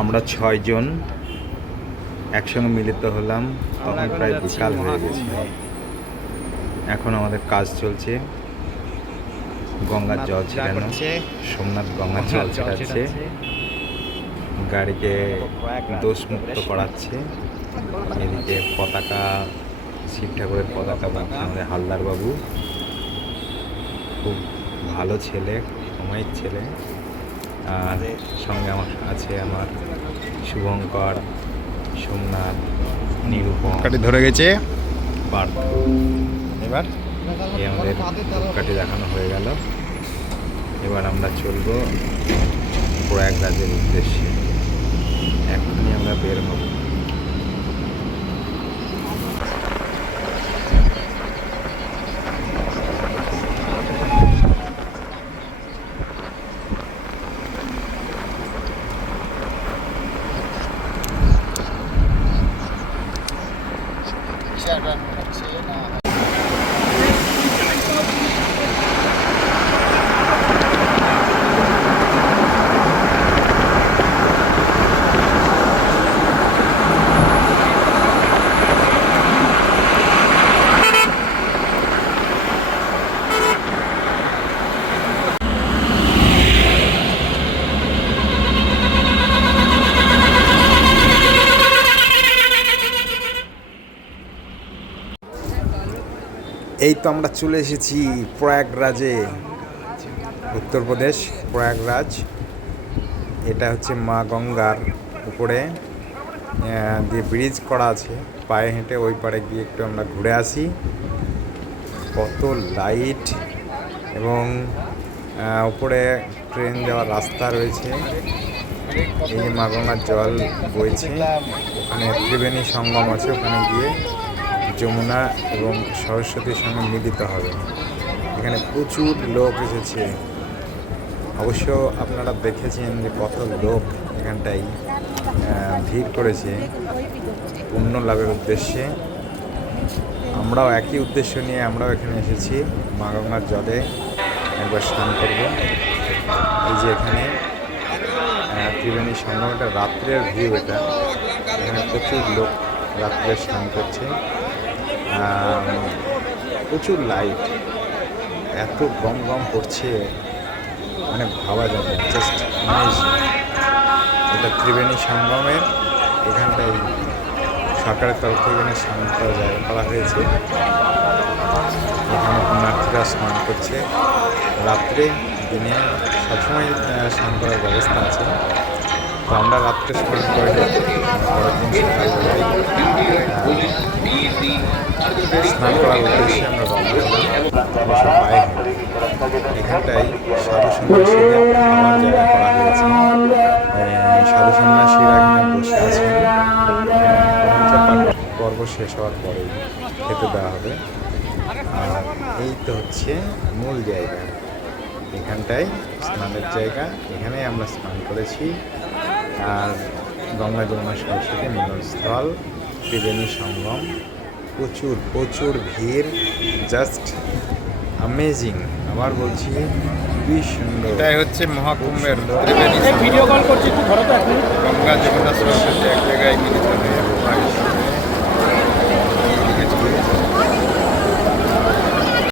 আমরা 6 জন একসঙ্গে মিলিত হলাম, তখন প্রায় বিকাল হয়ে গেছে। এখন আমাদের কাজ চলছে, গঙ্গার জল ছেটানো, সোমনাথ গঙ্গার জল ছেটাচ্ছে, গাড়িকে দোষমুক্ত করাচ্ছে। এদিকে পতাকা, শিব ঠাকুরের পতাকা বাঁধছে আমাদের হালদার বাবু, খুব ভালো ছেলে, অমায়িক ছেলে। আর সঙ্গে আমার আছে আমার শুভঙ্কর, সোমনাথ, নিরূপম কাটি ধরে গেছে। পার্থ। এবার এই আমাদের ধূপকাঠি দেখানো হয়ে গেল। এবার আমরা চলবো প্রয়াগরাজের উদ্দেশ্যে। এখনই আমরা বের হব। এই তো আমরা চলে এসেছি প্রয়াগরাজে, উত্তরপ্রদেশ প্রয়াগরাজ। এটা হচ্ছে মা গঙ্গার উপরে দিয়ে ব্রিজ করা আছে, পায়ে হেঁটে ওই পারে গিয়ে একটু আমরা ঘুরে আসি। কত লাইট এবং উপরে ট্রেন যাওয়ার রাস্তা রয়েছে। এই যে মা গঙ্গার জল বইছে, ওখানে ত্রিবেণী সঙ্গম আছে, ওখানে গিয়ে যমুনা এবং সরস্বতীর সঙ্গে মিলিত হবে। এখানে প্রচুর লোক এসেছে। অবশ্য আপনারা দেখেছেন যে কত লোক এখানটায় ভিড় করেছে পুণ্য লাভের উদ্দেশ্যে। আমরাও একই উদ্দেশ্য নিয়ে আমরাও এখানে এসেছি, মা গঙ্গার জলে একবার স্নান করব। এই যে এখানে ত্রিবেণী সঙ্গম, এটা রাত্রের ভিউ। এটা এখানে প্রচুর লোক রাত্রে স্নান করছে, প্রচুর লাইট, এত গম গম পড়ছে, মানে ভাবা যাবে, জাস্ট অ্যামেজিং। এটা ত্রিবেণী সঙ্গমের এখানটায় সরকারের তরফ থেকে এখানে স্নান করা হয়েছে। এখানে পুণ্যার্থীরা স্নান করছে রাত্রে, দিনে সবসময় স্নান করার ব্যবস্থা আছে। তো আমরা রাত্রে স্নান করে পরের দিন সকালবেলায় স্নান করার উদ্দেশ্যে আমরা রওনা হলাম। পায়ে এখানটায় সাধু সন্ন্যাসীদের খাওয়ার জায়গা করা হয়েছে। সাধু সন্ন্যাসীরা এখানে বসে আছেন, মন্ত্রপাঠ পর্ব শেষ হওয়ার পরেই খেতে দেওয়া হবে। আর এই তো হচ্ছে মূল জায়গা, এখানটায় স্নানের জায়গা, এখানেই আমরা স্নান করেছি। আর গঙ্গা যমুনা সরস্বতী মিলনস্থল, ত্রিবেণী সঙ্গম, প্রচুর প্রচুর ভিড়, জাস্ট অ্যামেজিং। আবার বলছি, খুবই সুন্দর। এটাই হচ্ছে মহাকুম্ভের ত্রিবেণী ভিডিও কল করছি, গঙ্গা যমুনা সরস্বতী এক জায়গায় মিলিত হয়ে